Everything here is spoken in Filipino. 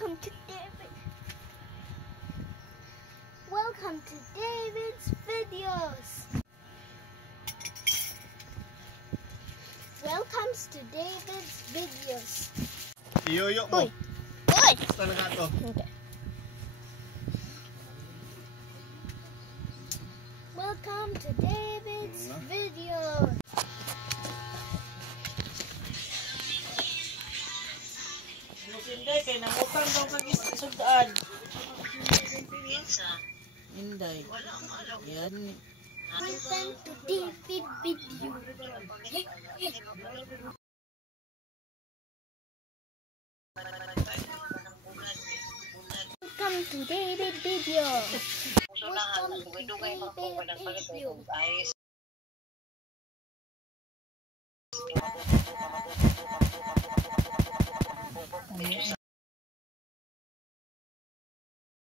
Welcome to David's videos. Welcome to David's videos. Iyoyo mo. Uy! Uy! Basta na to. Okay. Welcome to David's videos. Hindi, kaya nangutang daw kag-isudaan. Inday. Yan. Welcome to David video. Welcome to David video. Welcome to David video.